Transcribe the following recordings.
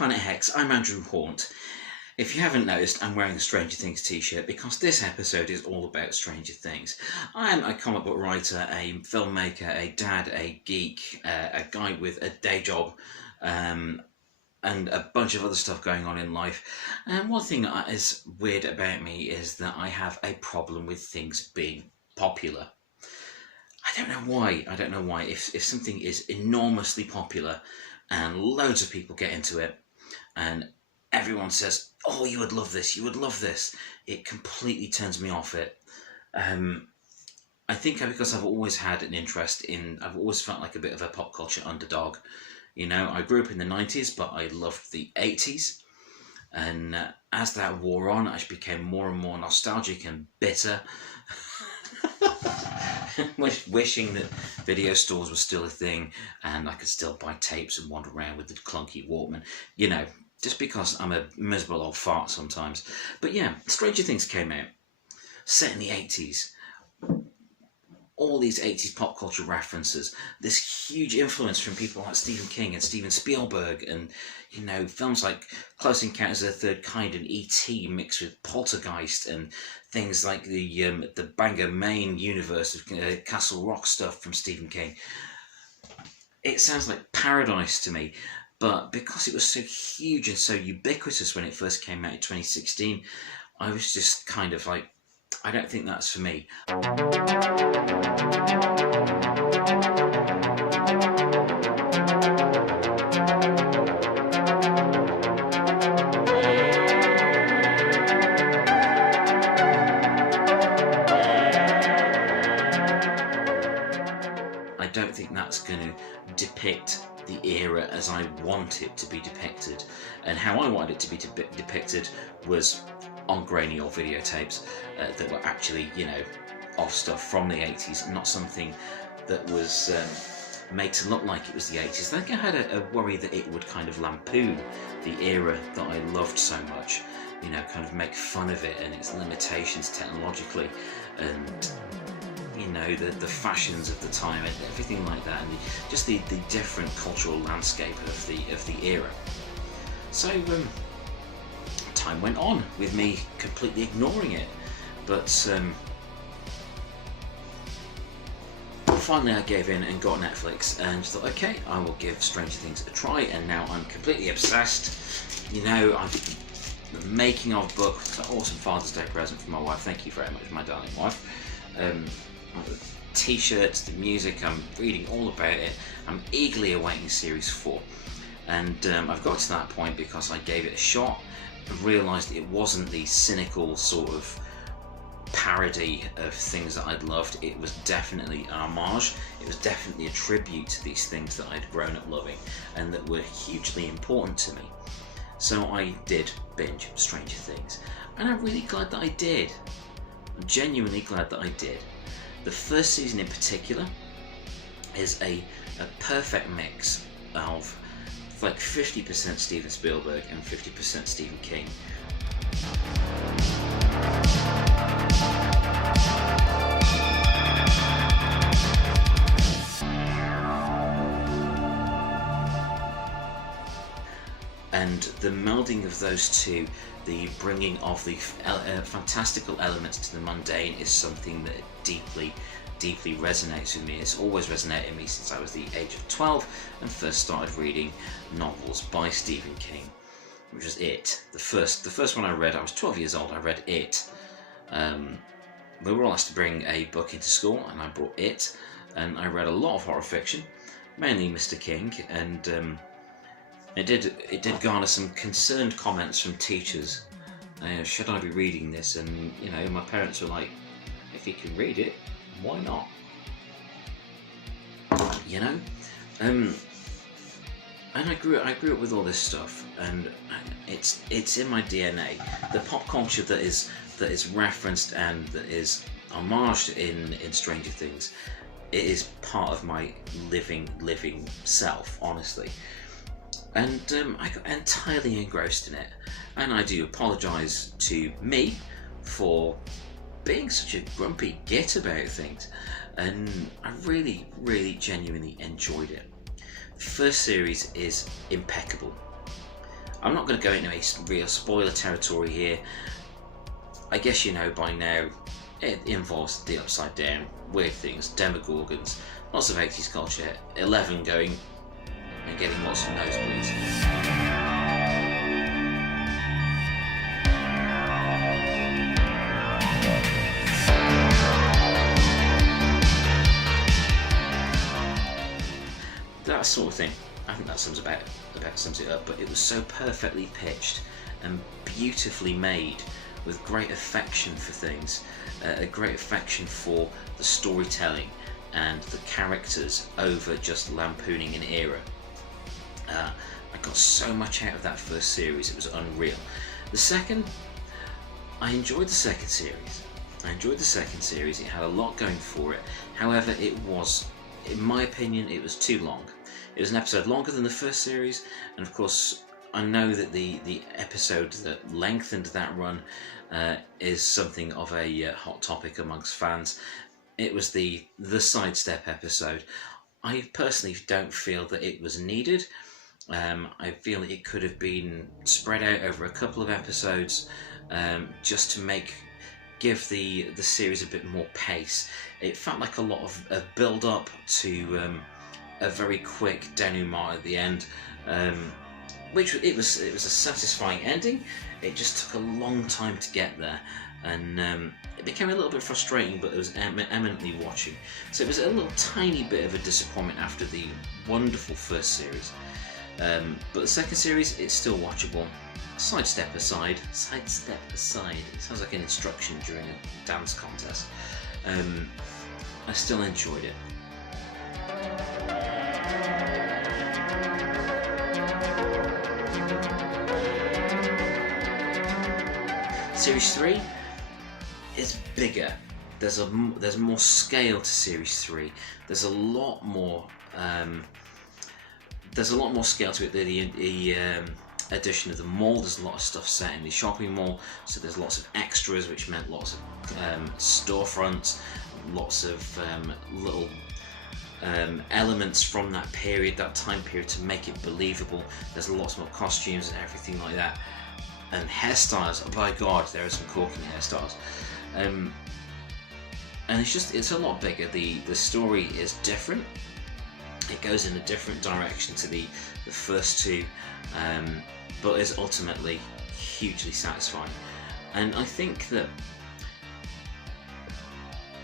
Planet Hex. I'm Andrew Hawnt. If you haven't noticed, I'm wearing a Stranger Things t-shirt because this episode is all about Stranger Things. I am a comic book writer, a filmmaker, a dad, a geek, a guy with a day job, and a bunch of other stuff going on in life. And one thing that is weird about me is that I have a problem with things being popular. I don't know why. If something is enormously popular and loads of people get into it and everyone says, oh, you would love this, it completely turns me off it. I think because I've always had an interest I've always felt like a bit of a pop culture underdog. You know, I grew up in the 90s, but I loved the 80s. And as that wore on, I became more and more nostalgic and bitter. Wishing that video stores were still a thing and I could still buy tapes and wander around with the clunky Walkman. You know, just because I'm a miserable old fart sometimes. But yeah, Stranger Things came out, set in the 80s. All these 80s pop culture references, this huge influence from people like Stephen King and Steven Spielberg, and, you know, films like Close Encounters of the Third Kind and E.T. mixed with Poltergeist, and things like the Bangor, Maine universe of Castle Rock stuff from Stephen King. It sounds like paradise to me, but because it was so huge and so ubiquitous when it first came out in 2016, I was just kind of like, I don't think that's for me. I don't think that's going to depict the era as I want it to be depicted. And how I wanted it to be depicted was on grainy old videotapes that were actually, you know, of stuff from the 80s, not something that was made to look like it was the 80s. I think I had a worry that it would kind of lampoon the era that I loved so much, you know, kind of make fun of it and its limitations technologically, and, you know, the fashions of the time and everything like that, and just the different cultural landscape of the era. So time went on with me completely ignoring it, but finally I gave in and got Netflix and thought, okay, I will give Stranger Things a try, and now I'm completely obsessed. You know, the making of book, it's an awesome Father's Day present for my wife. Thank you very much, my darling wife. The t-shirts, the music, I'm reading all about it. I'm eagerly awaiting series 4, and I've got to that point because I gave it a shot and realised it wasn't the cynical sort of parody of things that I'd loved. It was definitely an homage. It was definitely a tribute to these things that I'd grown up loving and that were hugely important to me. So I did binge Stranger Things, and I'm really glad that I did. I'm genuinely glad that I did. The first season in particular is a perfect mix of like 50% Steven Spielberg and 50% Stephen King. And the melding of those two, the bringing of the fantastical elements to the mundane, is something that deeply resonates with me. It's always resonated with me since I was the age of 12 and first started reading novels by Stephen King, which was It. The first one I read, I was 12 years old, I read It. We were all asked to bring a book into school, and I brought It, and I read a lot of horror fiction, mainly Mr. King, and it did garner some concerned comments from teachers. Should I be reading this? And, you know, my parents were like, if you can read it, why not? You know, and I grew up with all this stuff, and it's in my DNA. The pop culture that is referenced and that is homaged in Stranger Things, it is part of my living self, honestly. And I got entirely engrossed in it, and I do apologise to me for being such a grumpy git about things, and I really genuinely enjoyed it. The first series is impeccable. I'm not going to go into a real spoiler territory here. I guess you know by now it involves the Upside Down, weird things, demogorgons, lots of 80s culture, 11 going and getting lots of nosebleeds. That sort of thing. I think that sums it up, but it was so perfectly pitched and beautifully made, with great affection for things, a great affection for the storytelling and the characters over just lampooning an era. I got so much out of that first series, it was unreal. The second, I enjoyed the second series. It had a lot going for it. However, it was, in my opinion, it was too long. It was an episode longer than the first series, and of course I know that the episode that lengthened that run is something of a hot topic amongst fans. It was the sidestep episode. I personally don't feel that it was needed. I feel it could have been spread out over a couple of episodes, just to give the series a bit more pace. It felt like a lot of build up to a very quick denouement at the end, which it was a satisfying ending. It just took a long time to get there, and it became a little bit frustrating, but it was eminently watching. So it was a little tiny bit of a disappointment after the wonderful first series, but the second series, it's still watchable. Sidestep aside, it sounds like an instruction during a dance contest. I still enjoyed it. Series 3 is bigger. There's more scale to Series 3. There's a lot more scale to it. The addition of the mall. There's a lot of stuff set in the shopping mall, so there's lots of extras, which meant lots of storefronts, lots of little elements from that period, that time period, to make it believable. There's lots more costumes and everything like that, and hairstyles. Oh my god, there are some corking hairstyles, and it's a lot bigger. The story is different. It goes in a different direction to the first two, but is ultimately hugely satisfying. And I think that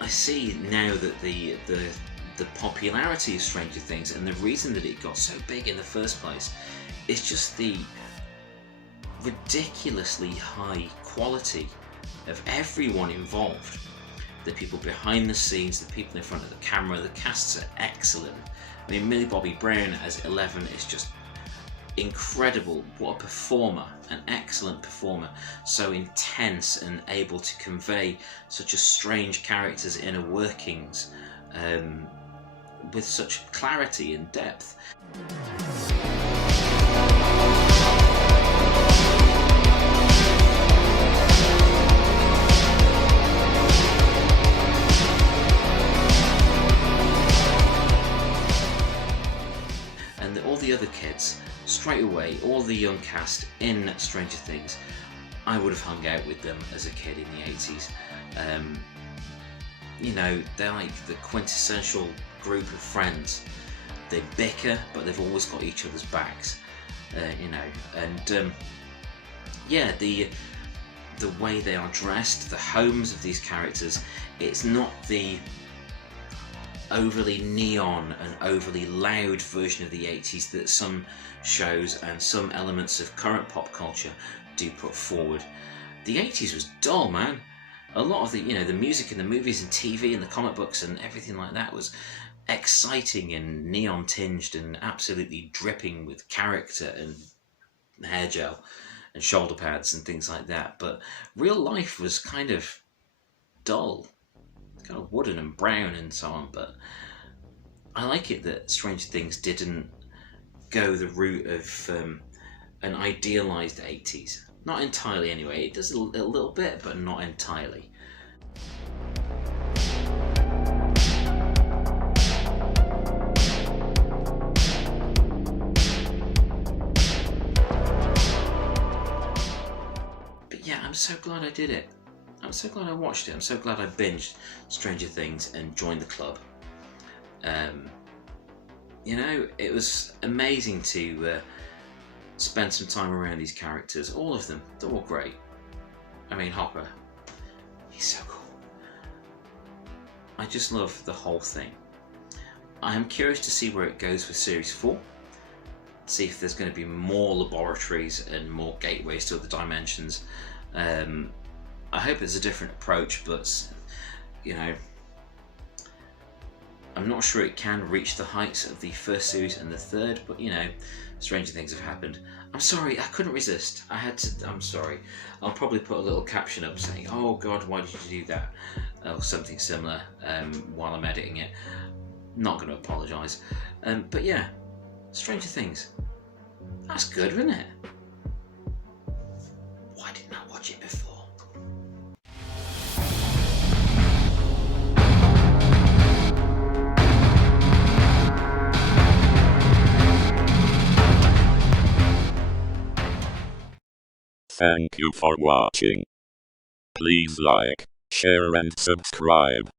I see now that the popularity of Stranger Things, and the reason that it got so big in the first place, is just the ridiculously high quality of everyone involved. The people behind the scenes, the people in front of the camera, the casts are excellent. I mean, Millie Bobby Brown as 11 is just incredible. What a performer, an excellent performer. So intense and able to convey such a strange character's inner workings with such clarity and depth. And all the other kids, straight away, all the young cast in Stranger Things, I would have hung out with them as a kid in the 80s. You know, they're like the quintessential group of friends. They bicker, but they've always got each other's backs. You know, and yeah, the way they are dressed, the homes of these characters, it's not the overly neon and overly loud version of the 80s that some shows and some elements of current pop culture do put forward. The 80s was dull, man. A lot of the, you know, the music in the movies and TV and the comic books and everything like that was exciting and neon tinged and absolutely dripping with character and hair gel and shoulder pads and things like that. But real life was kind of dull, kind of wooden and brown and so on. But I like it that Stranger Things didn't go the route of an idealized 80s. Not entirely anyway. It does a little bit, but not entirely. so glad I did it. I'm so glad I watched it. I'm so glad I binged Stranger Things and joined the club. You know, it was amazing to spend some time around these characters. All of them, they're all great. I mean, Hopper, he's so cool. I just love the whole thing. I am curious to see where it goes with Series 4. See if there's going to be more laboratories and more gateways to other dimensions. I hope it's a different approach, but you know, I'm not sure it can reach the heights of the first series and the third, but you know, stranger things have happened. I'm sorry, I couldn't resist. I had to, I'm sorry. I'll probably put a little caption up saying, oh God, why did you do that? Or something similar while I'm editing it. Not going to apologise. But yeah, Stranger Things. That's good, isn't it? Why didn't I watch it before? Thank you for watching. Please like, share and subscribe.